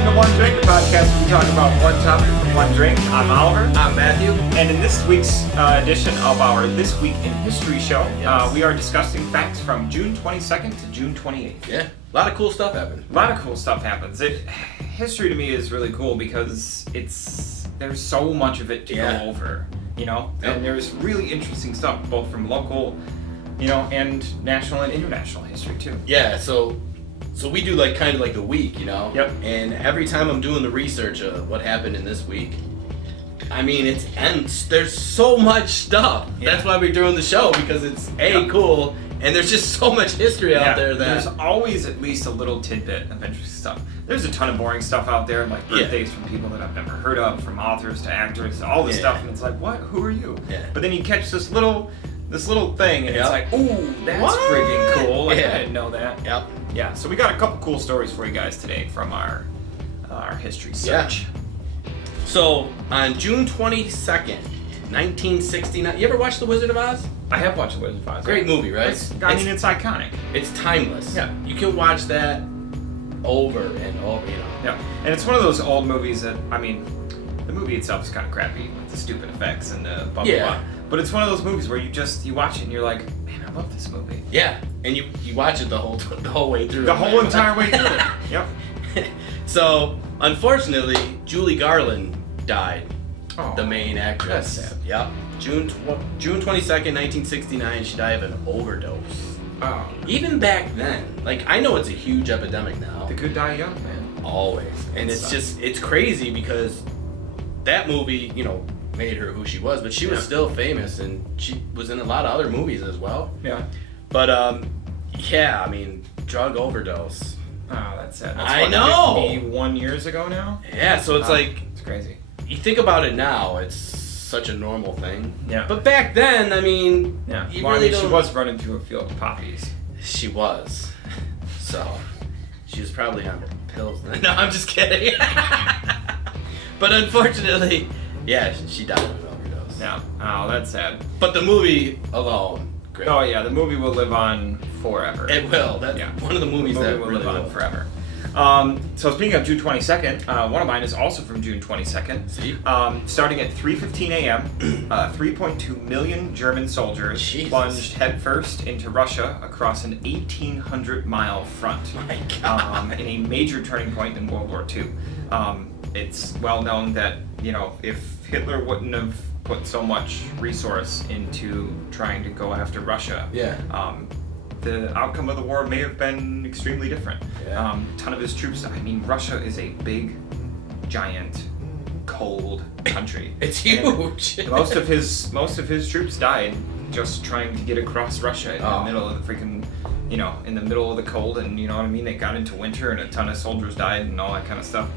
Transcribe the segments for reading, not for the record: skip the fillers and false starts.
Welcome to One Drink, the podcast where we talk about one topic for one drink. I'm Oliver. I'm Matthew. And in this week's edition of our This Week in History show, we are discussing facts from June 22nd to June 28th. Yeah, a lot of cool stuff happened. A lot of cool stuff happens. History to me is really cool because there's so much of it to go over, you know? Yep. And there's really interesting stuff, both from local, and national and international history too. Yeah, so we do kind of the week, Yep. And every time I'm doing the research of what happened in this week, I mean, it's ends. There's so much stuff. Yeah. That's why we're doing the show, because it's cool, and there's just so much history out there that there's always at least a little tidbit of interesting stuff. There's a ton of boring stuff out there, like birthdays from people that I've never heard of, from authors to actors, all this stuff, and it's like, what? Who are you? Yeah. But then you catch this little thing, and it's like, ooh, that's friggin' cool. Like, I didn't know that. Yep. Yeah, so we got a couple cool stories for you guys today from our history search. Yeah. So, on June 22nd, 1969, you ever watch The Wizard of Oz? I have watched The Wizard of Oz. Great movie, right? It's iconic. It's timeless. Yeah. You can watch that over and over, Yeah, and it's one of those old movies that, I mean, the movie itself is kind of crappy with the stupid effects and the blah, blah, blah. But it's one of those movies where you watch it and you're like, man, I love this movie. Yeah, and you watch it the whole way through. The whole entire way through it. Yep. So, unfortunately, Julie Garland died. Oh, the main actress. That's sad. Yep. June 22nd, 1969, she died of an overdose. Oh. Even back then, I know it's a huge epidemic now. The good die young, man. Always. And it's crazy because that movie, made her who she was, but she was still famous, and she was in a lot of other movies as well. Yeah. But drug overdose. Oh, that's sad. I know. 51 years ago now. Yeah, so it's it's crazy. You think about it now, it's such a normal thing. Yeah. But back then, She was running through a field of poppies. She was. So, she was probably on pills. No, I'm just kidding. But unfortunately, she died of an overdose. Yeah. Oh, that's sad. But the movie alone, great. Oh yeah, the movie will live on forever. It will. That's one of the movies that will really live on will. forever. So speaking of June 22nd, one of mine is also from June 22nd. See? Starting at 3:15 a.m., 3.2 million German soldiers plunged headfirst into Russia across an 1,800-mile front. My God. In a major turning point in World War II. It's well known that, if Hitler wouldn't have put so much resource into trying to go after Russia, the outcome of the war may have been extremely different. Yeah. Ton of his troops. Russia is a big, giant, cold country. It's huge. And most of his troops died just trying to get across Russia in the middle of the freaking, in the middle of the cold, and you know what I mean. They got into winter, and a ton of soldiers died, and all that kind of stuff.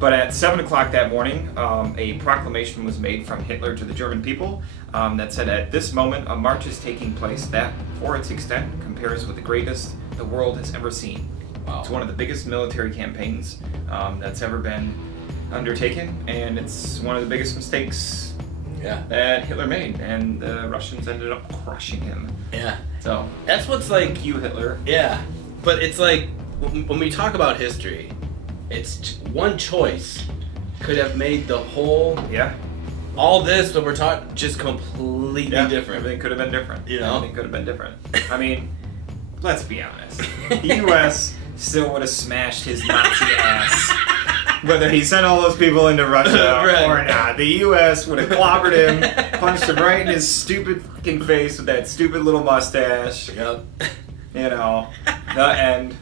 But at 7 o'clock that morning, a proclamation was made from Hitler to the German people that said, at this moment, a march is taking place that, for its extent, compares with the greatest the world has ever seen. Wow. It's one of the biggest military campaigns that's ever been undertaken, and it's one of the biggest mistakes that Hitler made, and the Russians ended up crushing him. Yeah. So that's what's you, Hitler. Yeah. But it's when we talk about history, it's one choice could have made the whole all this that we're talking just completely different. Everything could have been different. Everything could have been different. Let's be honest. The U.S. still would have smashed his Nazi ass, whether he sent all those people into Russia or not. The U.S. would have clobbered him, punched him right in his stupid fucking face with that stupid little mustache. Yep. The end.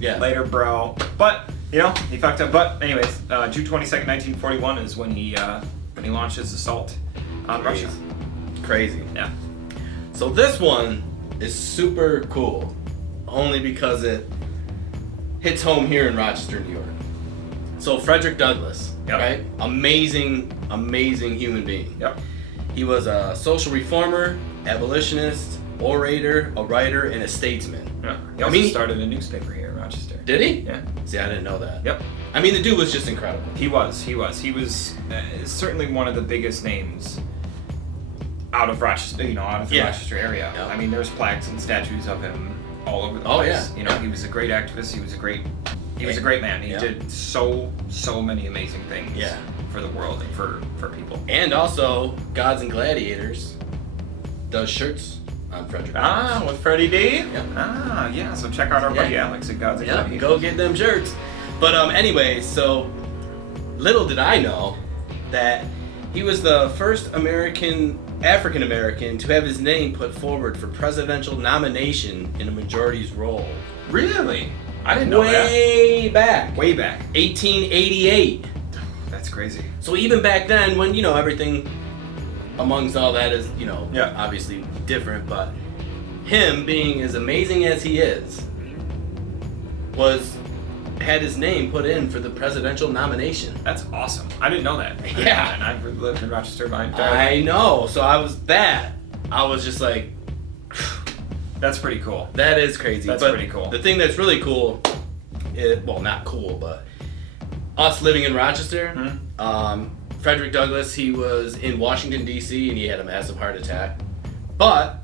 Yeah. Later, bro. But he fucked up. But anyways, June 22nd, 1941 is when he launched his assault on Russia. Crazy. Yeah. So this one is super cool, only because it hits home here in Rochester, New York. So Frederick Douglass, right? Amazing human being. Yep. He was a social reformer, abolitionist, orator, a writer, and a statesman. Yeah. He also started a newspaper here in Rochester. Did he? Yeah. See, I didn't know that. Yep. The dude was just incredible. He was certainly one of the biggest names out of Rochester, the Rochester area. Yep. There's plaques and statues of him all over the place. Oh, yeah. He was a great activist. He was a great, He was a great man. He Yeah. did so many amazing things Yeah. for the world and for people. And also, Gods and Gladiators does shirts on Frederick. Ah, with Freddie D? Yep. Ah, yeah, so check out our buddy Alex at Gods and Yeah, Gladiators. go get them shirts. But anyway, so little did I know that he was the first African American to have his name put forward for presidential nomination in a majority's role. Really? I didn't know that. Way back. Way back. 1888. That's crazy. So even back then, when, everything amongst all that is, Yeah. obviously different, but him being as amazing as he is, had his name put in for the presidential nomination. That's awesome. I didn't know that. Yeah. And I've lived in Rochester my entire I know. So I was just like, That's pretty cool. that is crazy. That's But pretty cool. The thing that's really cool, not cool, but us living in Rochester, Frederick Douglass, he was in Washington, D.C., and he had a massive heart attack. But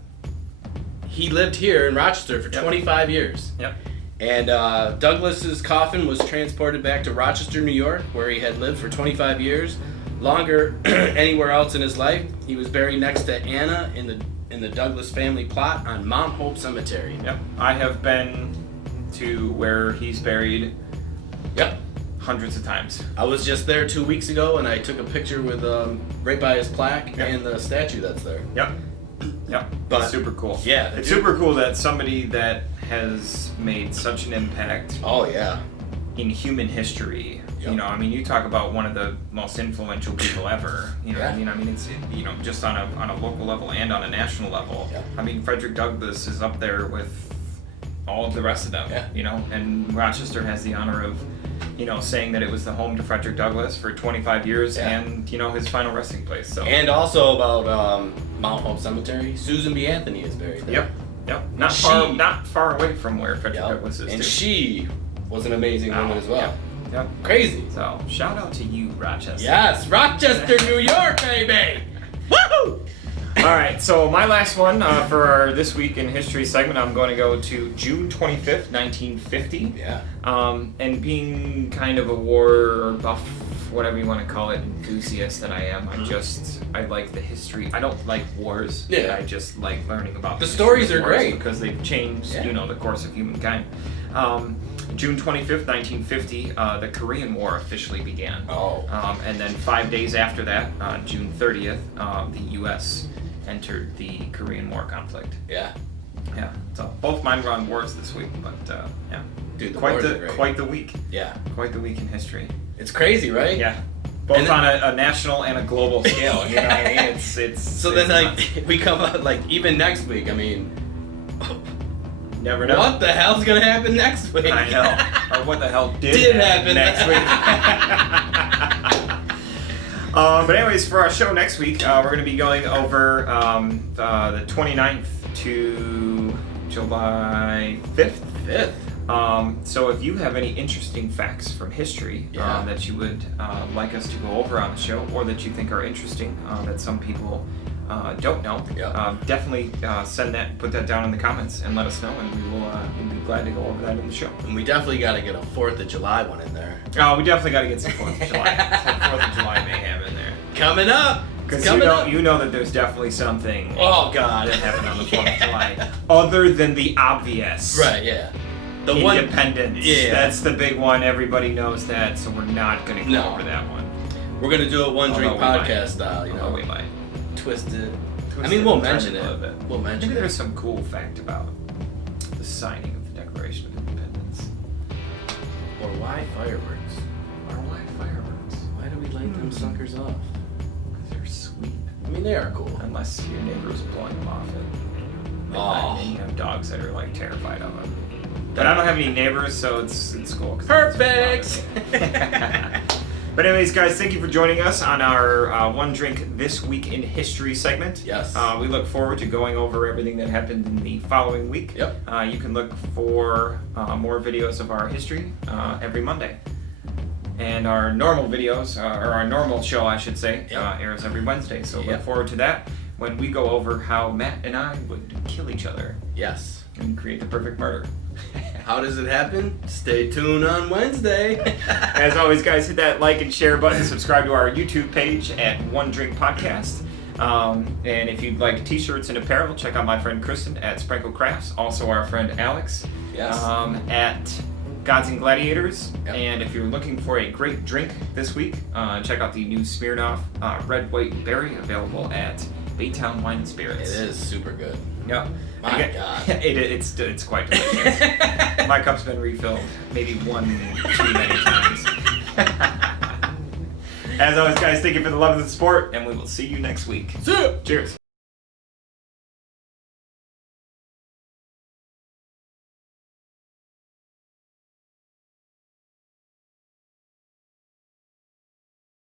he lived here in Rochester for 25 years. Yep. And Douglas's coffin was transported back to Rochester, New York, where he had lived for 25 years, longer anywhere else in his life. He was buried next to Anna in the Douglas family plot on Mount Hope Cemetery. Yep. I have been to where he's buried. Yep. Hundreds of times. I was just there 2 weeks ago, and I took a picture with right by his plaque and the statue that's there. Yep. Yep. But it's super cool. Yeah, It's super cool that somebody that has made such an impact Oh yeah. in human history. Yep. You talk about one of the most influential people ever. You know what I mean? It's just on a local level and on a national level. Yep. Frederick Douglass is up there with all of the rest of them. Yeah. And Rochester has the honor of saying that it was the home to Frederick Douglass for 25 years and his final resting place. So. And also about Mount Hope Cemetery, Susan B. Anthony is buried there. Yep. Not far away from where Frederick Douglass is. And too. she was an amazing woman as well. Yep. Crazy. So shout out to you, Rochester. Yes, Rochester, New York, baby. Woohoo! All right, so my last one for our This Week in History segment, I'm going to go to June 25th, 1950. Yeah. And being kind of a war buff, whatever you want to call it, enthusiast that I am, I like the history. I don't like wars. Yeah. I just like learning about The history of stories are wars great. because they've changed, the course of humankind. June 25th, 1950, the Korean War officially began. Oh. And then 5 days after that, on June 30th, the U.S. entered the Korean War conflict. Yeah. Yeah. So both mine were on wars this week, but yeah. Dude, the quite wars are great. quite the week. Yeah. Quite the week in history. It's crazy, right? Yeah. Both And on a national and a global scale. You know what I mean? It's So it's then, nuts. we come out, even next week, Never know. what the hell's gonna happen next week? I know. Or what the hell Did happen next week? But anyways, for our show next week, we're going to be going over the 29th to July 5th. 5th. So if you have any interesting facts from history that you would like us to go over on the show, or that you think are interesting that some people don't know, definitely put that down in the comments and let us know, and we'd be glad to go over that in the show. And we definitely got to get a 4th of July one in there. Oh, we definitely got to get some 4th of July. Some 4th of July mayhem in there. Coming up. Because Coming you know that there's definitely something Oh God. that happened on the 4th of July, other than the obvious. Right. Yeah. The Independence. Yeah. That's the big one. Everybody knows that, so we're not going to go No. over that one. We're gonna do it one drink Although we might. podcast style. Although we might. Twisted. Twist we'll and turn mention a it. little bit. We'll mention Maybe it. there's some cool fact about the signing of the Declaration of Independence. Or why fireworks? Or why fireworks? Why do we light them suckers off? Because they're sweet. They are cool. Unless your neighbor's blowing them off at midnight and you have dogs that are terrified of them. But I don't have any neighbors, so it's cool. Perfect! But anyways, guys, thank you for joining us on our One Drink This Week in History segment. Yes. We look forward to going over everything that happened in the following week. Yep. You can look for more videos of our history every Monday. And our normal videos, or our normal show, I should say, airs every Wednesday. So look forward to that when we go over how Matt and I would kill each other Yes. and create the perfect murder. How does it happen? Stay tuned on Wednesday. As always, guys, hit that like and share button. Subscribe to our YouTube page at One Drink Podcast. And if you'd like t-shirts and apparel, check out my friend Kristen at Sprinkle Crafts. Also our friend Alex at Gods and Gladiators. Yep. And if you're looking for a great drink this week, check out the new Smirnoff Red, White, Berry, available at Baytown Wine and Spirits. It is super good. Yep. My God. It's quite delicious. My cup's been refilled maybe one too many times. As always, guys, thank you for the love of the sport, and we will see you next week. See ya. Cheers.